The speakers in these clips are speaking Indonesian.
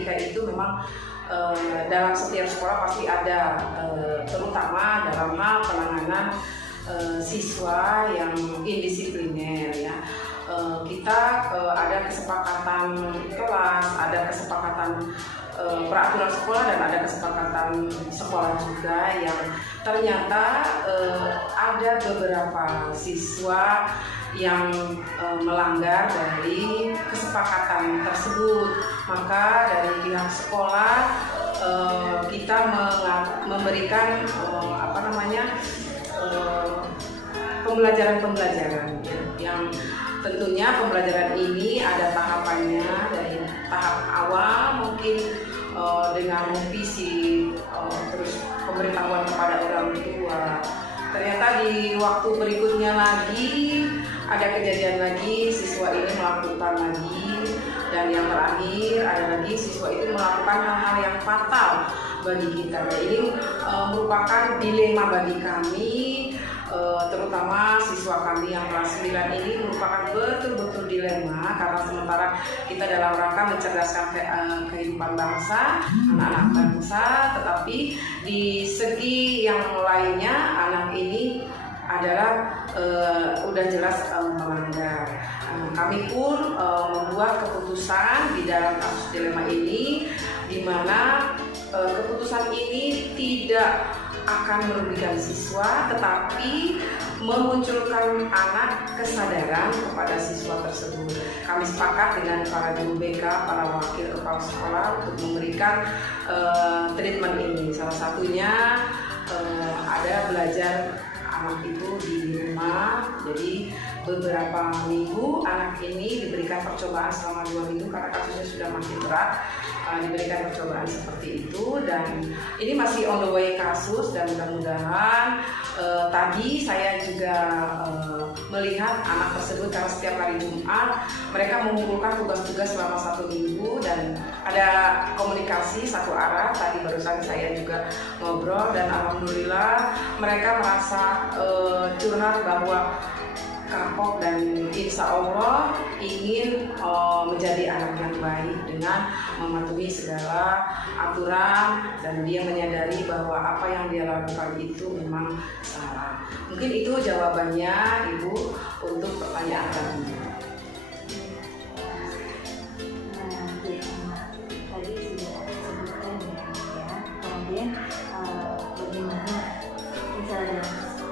etika itu memang dalam setiap sekolah pasti ada, terutama dalam hal penanganan siswa yang indisipliner ya. Kita ada kesepakatan kelas, ada kesepakatan peraturan sekolah, dan ada kesepakatan sekolah juga yang ternyata ada beberapa siswa yang melanggar dari kesepakatan tersebut. Maka dari pihak sekolah kita memberikan pembelajaran yang tentunya pembelajaran ini ada tahapannya, dari tahap awal mungkin dengan visi, terus pemberitahuan kepada orang tua. Ternyata di waktu berikutnya lagi ada kejadian lagi, siswa ini melakukan lagi, dan yang terakhir ada lagi siswa itu melakukan hal-hal yang fatal bagi kita. Ini merupakan dilema bagi kami, terutama siswa kami yang kelas 9 ini merupakan betul-betul dilema, karena sementara kita dalam rangka mencerdaskan kehidupan bangsa, anak-anak bangsa, tetapi di segi yang lainnya anak ini adalah udah jelas melanggar. Kami pun membuat keputusan di dalam kasus dilema ini, di mana keputusan ini tidak akan merugikan siswa, tetapi memunculkan kesadaran kepada siswa tersebut. Kami sepakat dengan para guru BK, para wakil kepala sekolah untuk memberikan treatment ini. Salah satunya ada belajar anak itu di rumah. Jadi beberapa minggu anak ini diberikan percobaan selama 2 minggu karena kasusnya sudah makin berat. Diberikan percobaan seperti itu, dan ini masih on the way kasus, dan mudah-mudahan tadi saya juga melihat anak tersebut, karena setiap hari Jumat mereka mengumpulkan tugas-tugas selama 1 minggu dan ada komunikasi satu arah. Tadi barusan saya juga ngobrol, dan alhamdulillah mereka merasa curhat bahwa kapok dan insya Allah ingin menjadi anak yang baik dengan mematuhi segala aturan, dan dia menyadari bahwa apa yang dia lakukan itu memang salah. Mungkin itu jawabannya Ibu untuk pertanyaan tadi. Tadi sudah disebutkan ya, kemudian bagaimana misalnya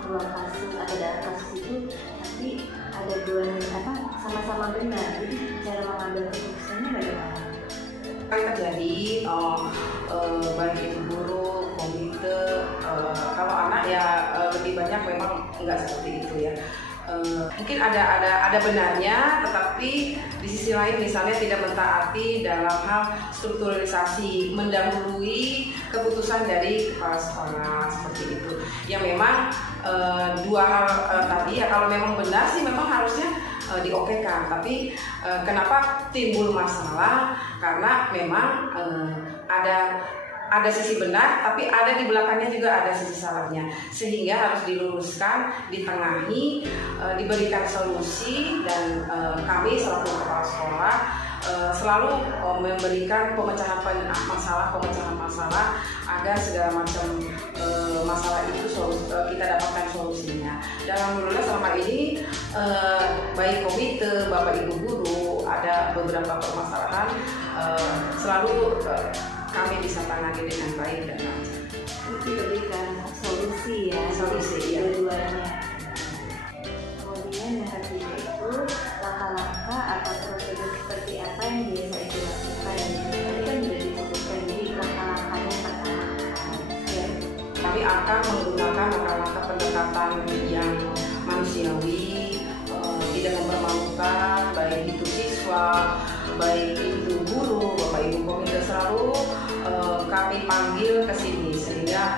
dua kasus, atau dalam kasus itu nanti ada sama-sama benar, jadi cara mengambil keputusannya bagaimana? Terjadi baik itu guru, komite, kalau anak ya lebih banyak memang enggak seperti itu ya. Mungkin ada benarnya, tetapi di sisi lain misalnya tidak mentaati dalam hal strukturalisasi, mendahului keputusan dari kepala sekolah seperti itu. Yang memang dua hal tadi ya, kalau memang benar sih memang harusnya diokekan, tapi kenapa timbul masalah? Karena memang ada sisi benar, tapi ada di belakangnya juga ada sisi salahnya, sehingga harus diluruskan, ditengahi, diberikan solusi, dan kami selaku kepala sekolah selalu memberikan pemecahan masalah agar segala macam masalah itu kita dapatkan solusinya. Dan alhamdulillah selama ini baik komite, bapak ibu guru, ada beberapa permasalahan selalu kami bisa tangani dengan baik dan lancar. Diberikan solusi ya, ya. Dua-duanya. Kemudian yang ketiga itu langkah-langkah atau prosedur seperti apa yang biasa dilakukan. Tadi kan sudah disebutkan, jadi langkah-langkahnya pertama. Ya. Kami akan menggunakan langkah-langkah pendekatan yang manusiawi, tidak mempermalukan, baik itu siswa, baik itu guru, bapak ibu komite, selalu kami panggil ke sini, sehingga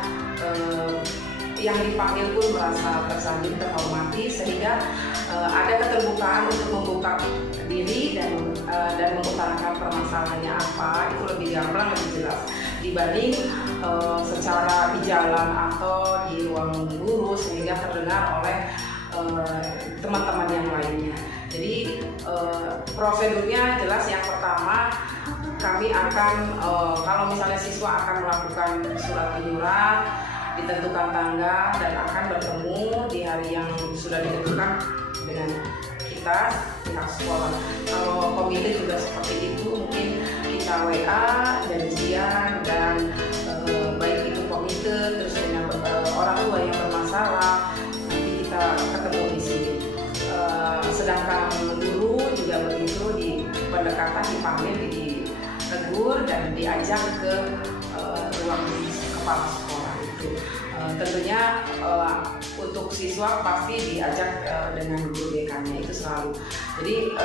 yang dipanggil pun merasa tersanjung, terhormati, sehingga ada keterbukaan untuk membuka diri dan mengutarakan permasalahannya apa. Itu lebih gamblang, lebih jelas dibanding secara di jalan atau di ruang guru, sehingga terdengar oleh teman-teman yang lainnya. Jadi prosedurnya jelas, yang pertama kami akan kalau misalnya siswa akan melakukan surat menyurat, ditentukan tanggal dan akan bertemu di hari yang sudah ditentukan dengan kita pihak sekolah. Kalau komite juga seperti itu, mungkin kita WA janjian dan baik itu komite terus dengan orang tua yang bermasalah nanti kita ketemu di sini. Sedangkan guru juga begitu, di pendekatan dipanggil, ditegur dan diajak ke ruang kepala sekolah itu. Tentunya untuk siswa pasti diajak dengan guru dekannya itu selalu. Jadi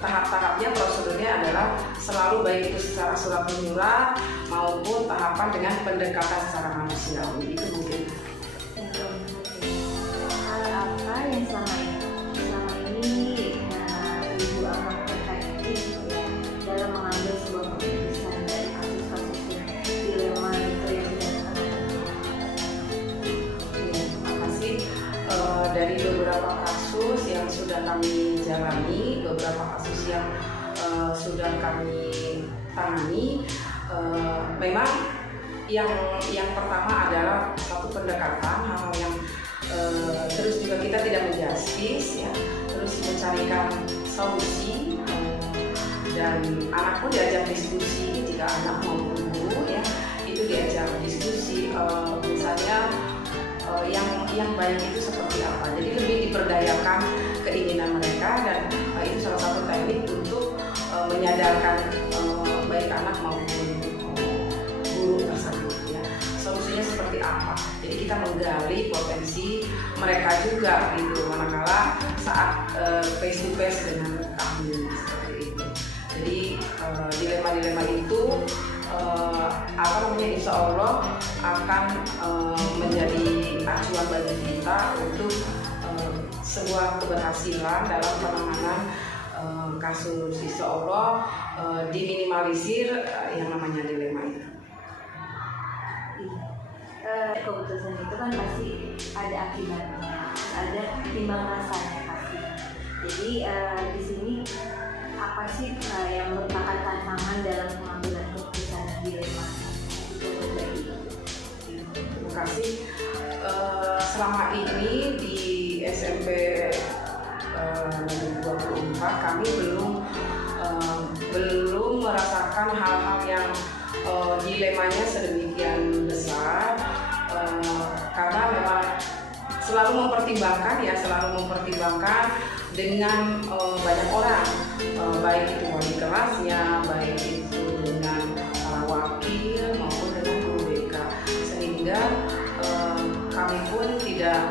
tahap-tahapnya, prosedurnya adalah selalu baik itu secara surat menyurat maupun tahapan dengan pendekatan secara manusiawi. Itu mungkin hal apa yang selama ini Ibu anggap efektif ya, dalam mengambil sebuah keputusan dari kasus-kasus yang dilema itu yang dari beberapa kasus yang sudah kami jalani, beberapa kasus yang sudah kami tangani, memang yang pertama adalah satu pendekatan hal yang terus juga kita tidak menjustis ya, terus mencarikan solusi dan anak pun diajak diskusi jika anak maupun guru ya, itu diajak diskusi misalnya yang baik itu seperti apa. Jadi lebih diperdayakan keinginan mereka dan itu salah satu teknik untuk menyadarkan baik anak maupun guru tersebut ya. Solusinya seperti apa? Jadi kita menggali potensi mereka juga gitu, manakala saat face to face dengan kami seperti itu. Jadi dilema-dilema itu insya Allah akan menjadi acuan bagi kita untuk sebuah keberhasilan dalam penanganan kasus. Insya Allah diminimalisir yang namanya dilema itu. Keputusan itu kan pasti ada akibatnya, ada timbang rasanya pasti. Jadi di sini apa sih yang merupakan tantangan dalam pengambilan keputusan dilema? Terima kasih. Selama ini di SMP 24 kami belum merasakan hal-hal yang dilemanya sedemikian besar, karena memang selalu mempertimbangkan dengan banyak orang, baik itu wali kelasnya, baik itu dengan wakil maupun dengan guru BK, sehingga kami pun tidak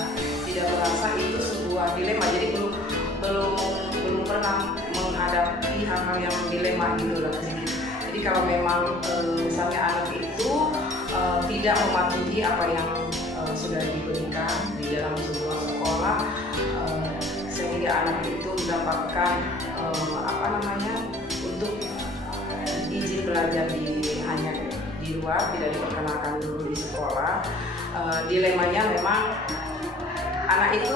merasa itu sebuah dilema. Jadi belum pernah menghadapi hal-hal yang dilema gitu lah. Jadi kalau memang misalnya anak itu tidak mematuhi apa yang sudah diberikan di dalam sebuah sekolah, sehingga anak itu mendapatkan untuk izin belajar hanya di luar, tidak diperkenalkan dulu di sekolah. Dilemanya memang anak itu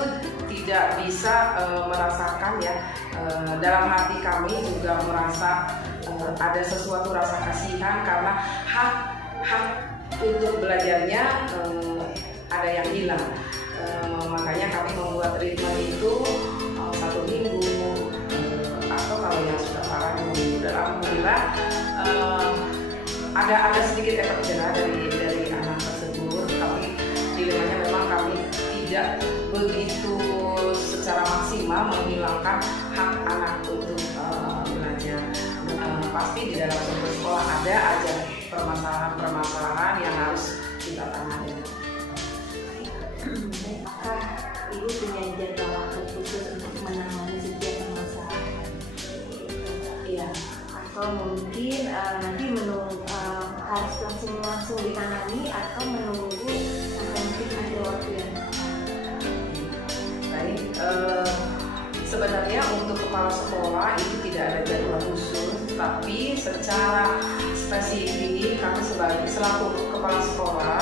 tidak bisa merasakan ya, dalam hati kami juga merasa ada sesuatu rasa kasihan karena hak untuk belajarnya ada yang hilang. Makanya kami membuat treatment itu 1 minggu atau kalau yang sudah parah 2 minggu. Dan alhamdulillah ada sedikit efek jerah dari anak tersebut, tapi dilemanya memang kami tidak begitu secara maksimal menghilangkan hak anak untuk belajar. Pasti di dalam sebuah sekolah ada aja permasalahan yang harus kita tangani. Apakah Ibu punya jadwal khusus untuk menangani setiap permasalahan? Iya. Atau mungkin nanti harus langsung ditangani atau menunggu sampai mungkin ada waktu yang baik. Sebenarnya untuk kepala sekolah itu tidak ada jadwal khusus, tapi secara spesifik kami selaku kepala sekolah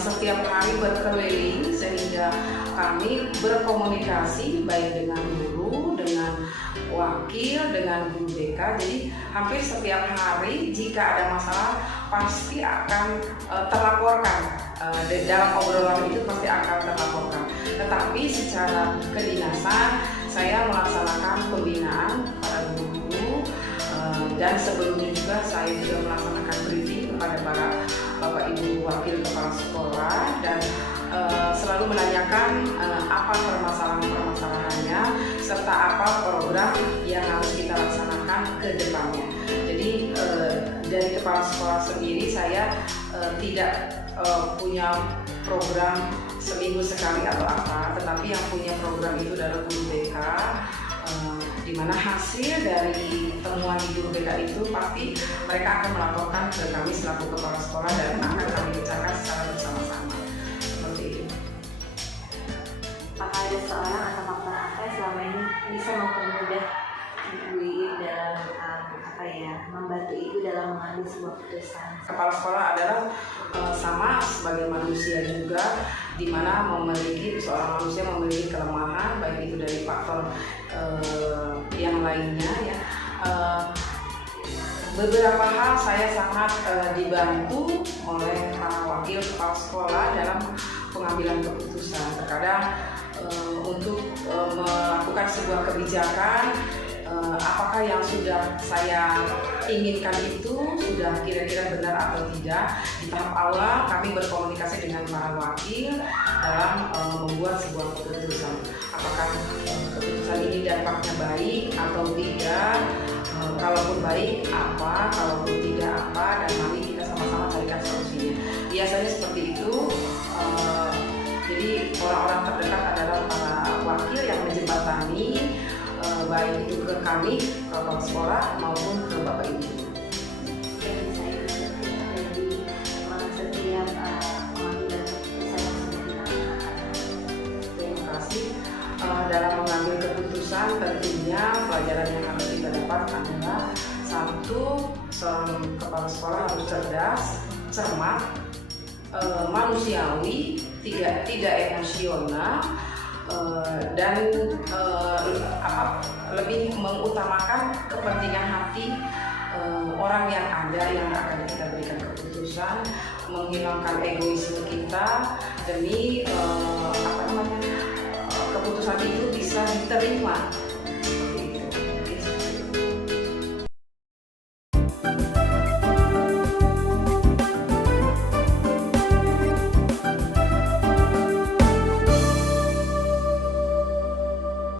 setiap hari berkeliling sehingga kami berkomunikasi baik dengan guru, dengan wakil, dengan guru BK. Jadi hampir setiap hari jika ada masalah pasti akan terlaporkan. Dalam obrolan itu pasti akan terlaporkan. Tetapi secara kedinasan saya melaksanakan pembinaan para guru, dan sebelumnya juga saya juga melaksanakan briefing kepada para Bapak Ibu wakil kepala sekolah dan selalu menanyakan apa permasalahan-permasalahannya serta apa program yang harus kita laksanakan ke depannya. Jadi dari kepala sekolah sendiri saya tidak punya program seminggu sekali atau apa, tetapi yang punya program itu adalah guru BK, di mana hasil dari temuan di guru BK itu pasti mereka akan melaporkan ke kami selaku kepala sekolah dan akan kami bicarakan secara bersama-sama. Seperti itu. Apakah ada seorang atau faktor apa yang selama ini bisa mempermudah Ibu Iip dalam membantu Ibu dalam mengambil sebuah keputusan? Kepala sekolah adalah sama sebagai manusia juga, di mana seorang manusia memiliki kelemahan baik itu dari faktor yang lainnya ya. Beberapa hal saya sangat dibantu oleh para wakil kepala sekolah dalam pengambilan keputusan. Terkadang untuk melakukan sebuah kebijakan, apakah yang sudah saya inginkan itu sudah kira-kira benar atau tidak. Di tahap awal kami berkomunikasi dengan para wakil dalam membuat sebuah keputusan. Apakah keputusan ini dampaknya baik atau tidak, kalaupun baik apa, kalaupun tidak apa, dan mari kita sama-sama carikan solusinya. Biasanya seperti itu. Jadi orang-orang terdekat adalah para wakil yang menjembatani baik itu ke kami, ke kepala sekolah maupun ke Bapak Ibu. Dan saya jadi setiap pengambilan keputusan yang sudah dilakukan. Terima kasih. Dalam mengambil keputusan tentunya pelajaran yang harus kita dapat adalah satu, seorang kepala sekolah harus cerdas, cermat, manusiawi, tidak emosional, dan lebih mengutamakan kepentingan hati orang yang ada yang akan kita berikan keputusan, menghilangkan egoisme kita demi keputusan itu bisa diterima